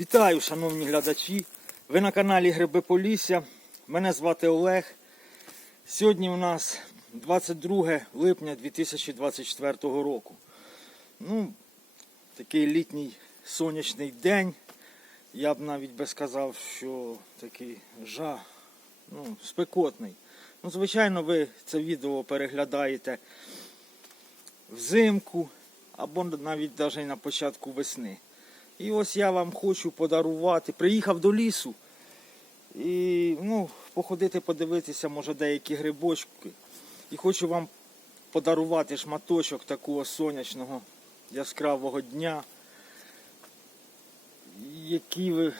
Вітаю, шановні глядачі. Ви на каналі Гриби Полісся. Мене звати Олег. Сьогодні у нас 22 липня 2024 року. Ну, такий літній сонячний день. Я б навіть би сказав, що такий жа, ну, спекотний. Ну, звичайно, ви це відео переглядаєте взимку або навіть навіть на початку весни. І ось я вам хочу подарувати. Приїхав до лісу і ну, походити, подивитися, може, деякі грибочки. І хочу вам подарувати шматочок такого сонячного яскравого дня, який ви,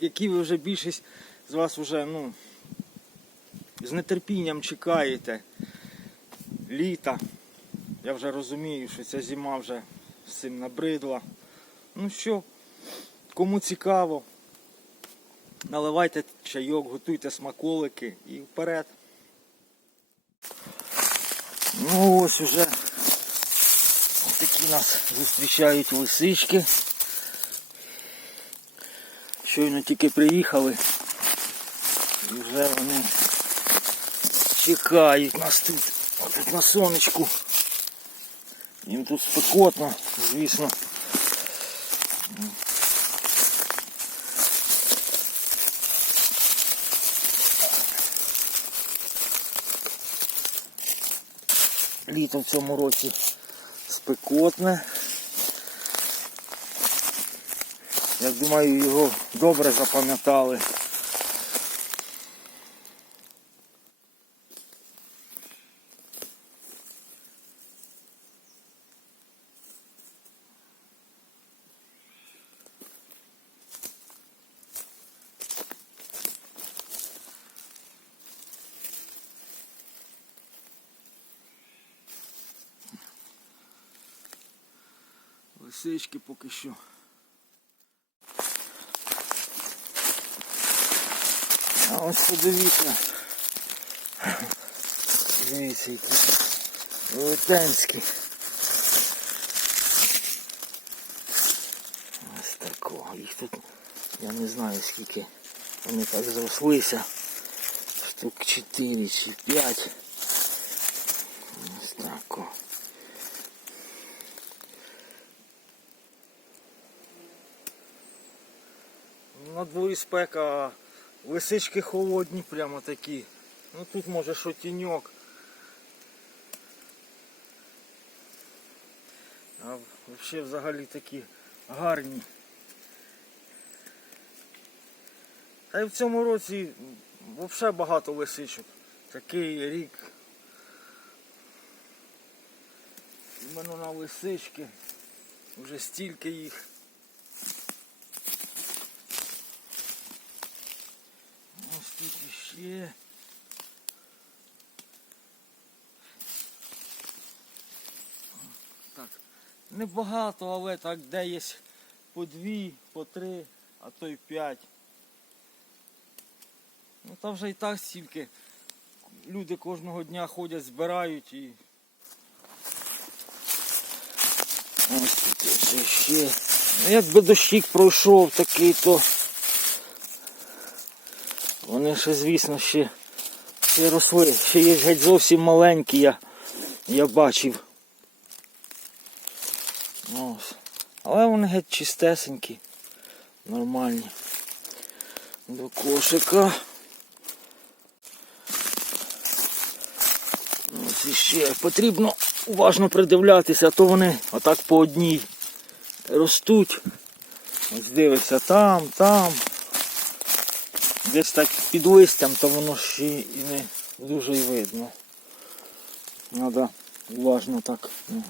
який ви вже більшість з вас вже ну, з нетерпінням чекаєте літа. Я вже розумію, що ця зима вже всім набридла. Ну що, кому цікаво, наливайте чайок, готуйте смаколики і вперед. Ну ось уже такі нас зустрічають лисички. Щойно тільки приїхали. І вже вони чекають нас тут, тут на сонечку. Їм тут спекотно, звісно. Літо в цьому році спекотне. Я думаю, його добре запам'ятали. Лисички поки що. А ось подивіться. Дивіться, які велетенські. Ось такого. Їх тут я не знаю скільки вони так зрослися. Штук 4 чи 5. Ось тако. На спека, лисички холодні, прямо такі. Ну тут може що тіньок. А взагалі взагалі такі гарні. Та й в цьому році взагалі багато лисичок. Такий рік. Іменно на лисички. Вже стільки їх. Ось тут. Так, небагато, але так де є по дві, по три, а то й п'ять. Ну та вже і так стільки. Люди кожного дня ходять, збирають і. Ось тут ще ще. Ну, якби дощик пройшов такий, то вони ще, звісно, ще, ще росли. Ще є геть зовсім маленькі, я, я бачив. Ось. Але вони геть чистесенькі, нормальні. До кошика. Ось іще потрібно уважно придивлятися, а то вони отак по одній ростуть. Ось дивишся там, там. Десь так під листям, то воно ще і не дуже й видно. Треба уважно так. Ну.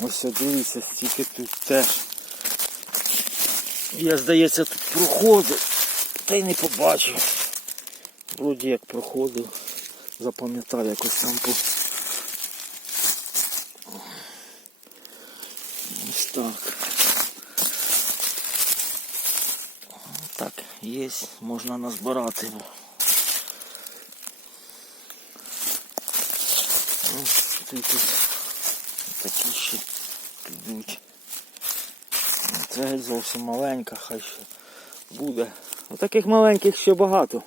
Ось дивіться, стільки тут теж. Я, здається, тут проходив, та й не побачив. Вроді як проходив, запам'ятав якось там по. Ось так. Так, є, можна назбирати. Ось тут, такі ще підуть. Це зовсім маленька, хай ще буде. Ну, таких маленьких ще багато.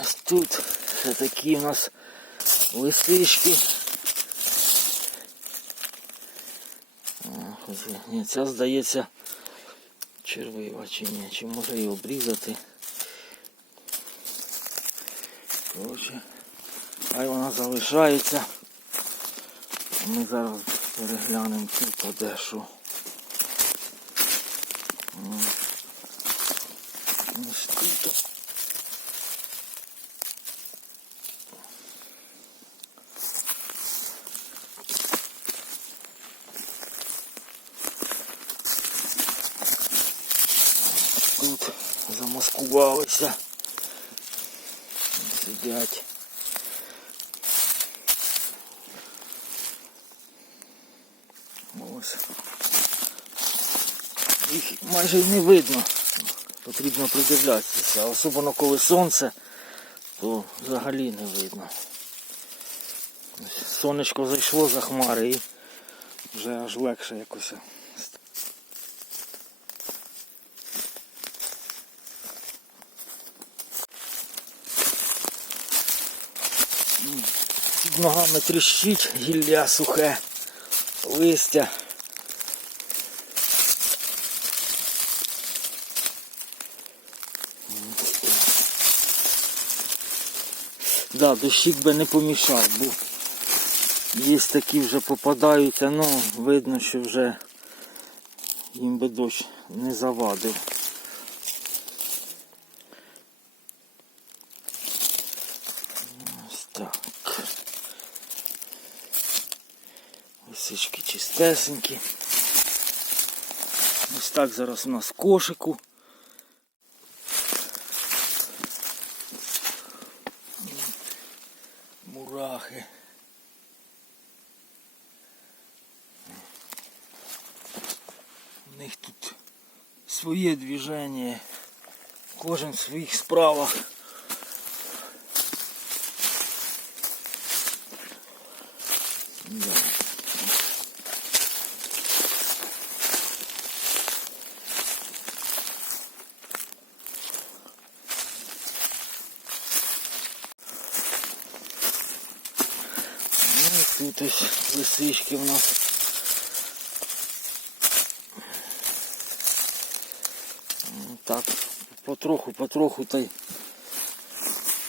Ось тут такі у нас лисички. Ні, ця здається червива чи ні, чи може її обрізати. Коротше, хай вона залишається. Ми зараз переглянемо тут а де що. М. Ось тут. Тут замаскувалися. Сидять. Їх майже й не видно. Потрібно придивлятися. А особливо коли сонце, то взагалі не видно. Сонечко зайшло за хмари і вже аж легше якось. Під ногами тріщить гілля сухе, листя. Да, дощик би не помішав, бо є такі вже попадаються, ну видно, що вже їм би дощ не завадив. Ось так. Лисички чистесенькі. Ось так зараз у нас кошику. Мурахи. У них тут своє движення. Кожен в своїх справах. Тут ось лисички в нас. Так, потроху, потроху та й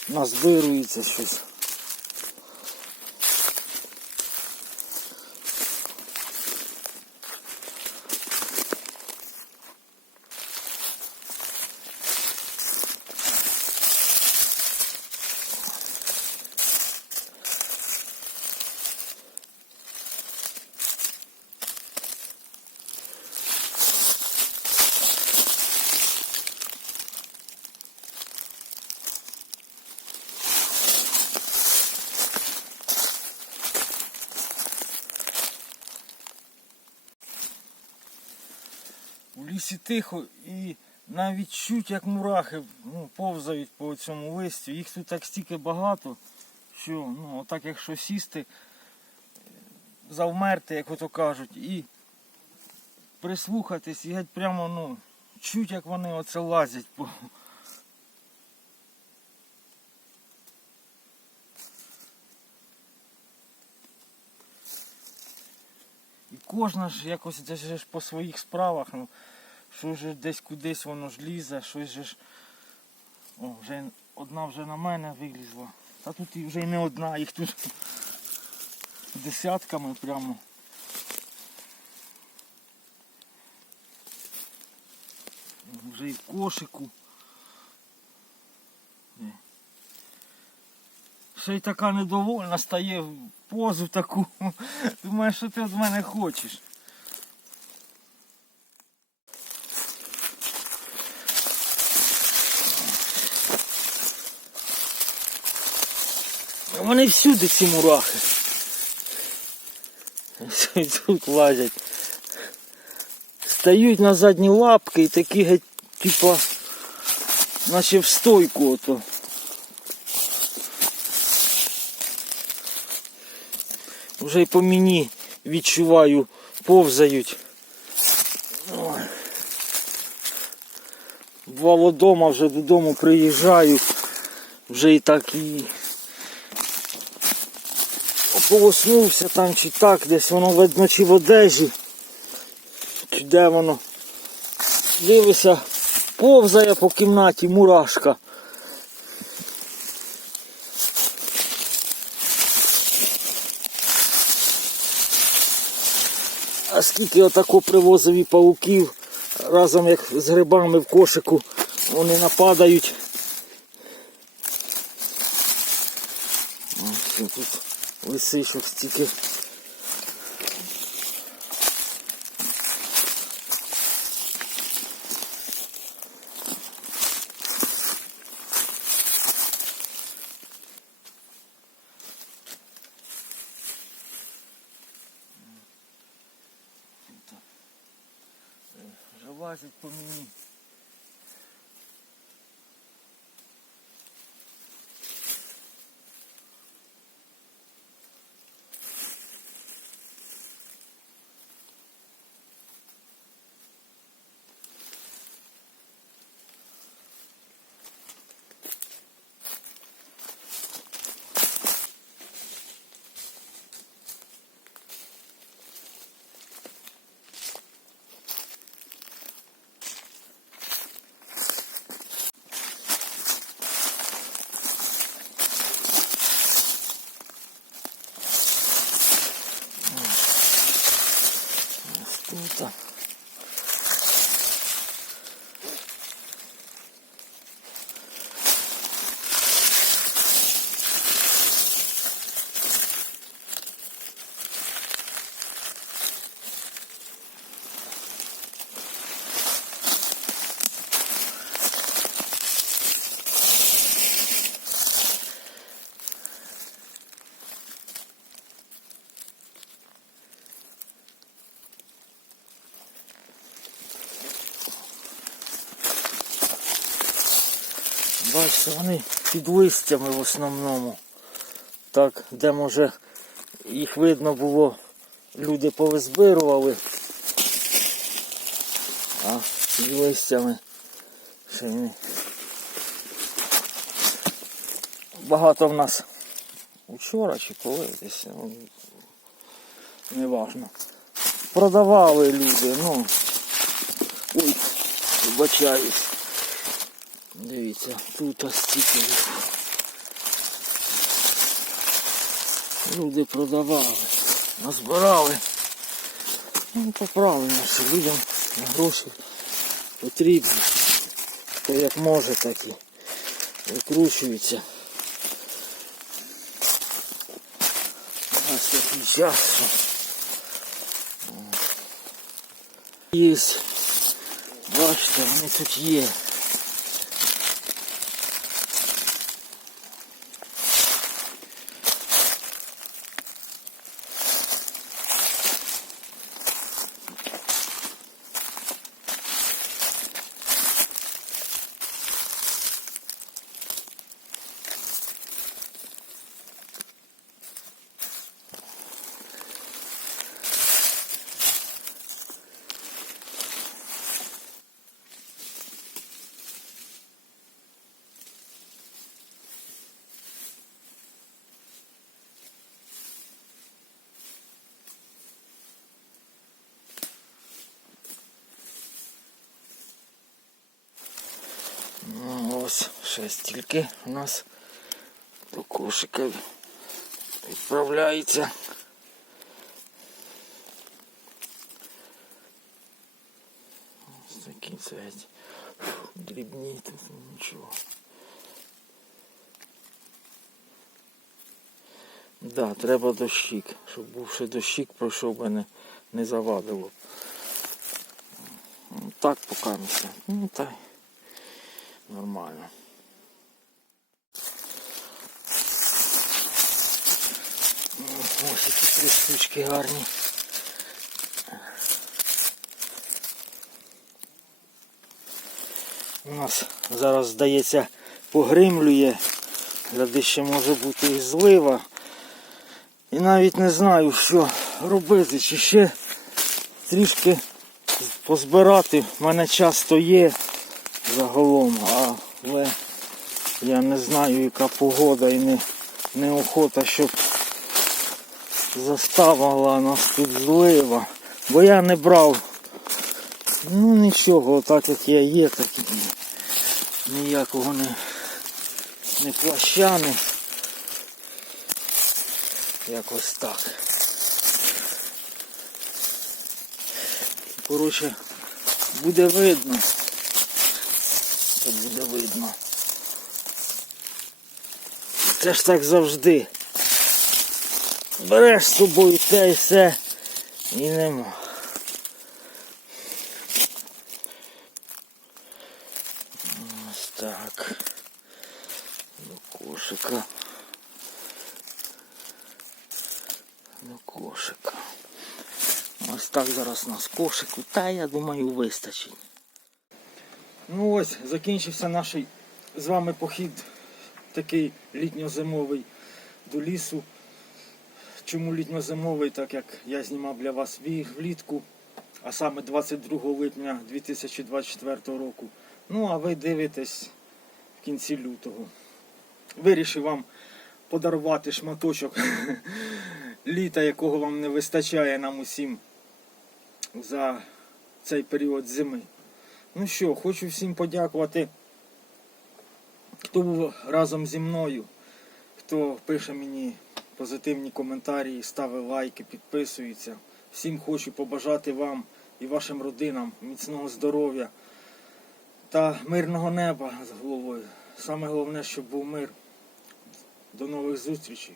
назбирується щось. У лісі тихо і навіть чуть як мурахи ну, повзають по цьому листю. Їх тут так стільки багато, що ну, отак якщо сісти, завмерти, як ото кажуть, і прислухатись, і геть прямо ну, чуть як вони оце лазять по. І кожна ж якось же ж по своїх справах, ну, що ж десь кудись воно ж лізе, щось же ж. О, вже одна вже на мене вилізла. Та тут і вже й не одна, їх тут десятками прямо. Вже і в кошику. Ще й така недовольна стає позу таку. Думаю, що ти від мене хочеш. Вони всюди ці мурахи. І Тут лазять. Стають на задні лапки і такі геть, типа, наче в стойку ото. Вже й по мені відчуваю, повзають. Ой. Бувало дома, вже додому приїжджаю, вже і так і полоснувся там чи так, десь воно видно чи в одежі, чи де воно. Дивися, повзає по кімнаті мурашка. А скільки отако привозив і пауків, разом як з грибами в кошику, вони нападають. Ось тут лисичок стільки. Вже лазять по мені. Ось тут. Бачите, вони під листями в основному. Так, де може їх видно було, люди повизбирували. А під листями ще вони. Багато в нас учора чи коли десь, ну, неважно. Продавали люди, ну. Ой, вибачаюсь. Дивіться, тут ось стільки. Люди продавали, назбирали. Ну, то правильно, що людям гроші потрібні. Хто як може, так і викручується. У нас такий час. що Є. Бачите, вони тут є. Ну, ось ще стільки у нас до кошика відправляється. Ось такі це дрібні, тут нічого. Да, треба дощик, щоб був ще дощик, пройшов би не, завадило. Ну, Так поки все. Ну так. Нормально. Ось які три штучки гарні. У нас зараз, здається, погримлює. Гляди, ще може бути і злива. І навіть не знаю, що робити, чи ще трішки позбирати. У мене часто є загалом, але я не знаю, яка погода і не, неохота, щоб заставила нас тут злива. Бо я не брав ну нічого, так як я є, так і. Ніякого не, не плаща, не якось так. Коротше, буде видно. Це буде видно. Це ж так завжди. Береш з собою те і все і нема. Ось так. До кошика. До кошика. Ось так зараз у нас кошику. Та я думаю вистачить. Ну ось, закінчився наш з вами похід такий літньо-зимовий до лісу. Чому літньо-зимовий? Так як я знімав для вас влітку, а саме 22 липня 2024 року. Ну, а ви дивитесь в кінці лютого. Вирішив вам подарувати шматочок літа, якого вам не вистачає нам усім за цей період зими. Ну що, хочу всім подякувати, хто був разом зі мною, хто пише мені позитивні коментарі, ставить лайки, підписується. Всім хочу побажати вам і вашим родинам міцного здоров'я та мирного неба з головою. Саме головне, щоб був мир. До нових зустрічей.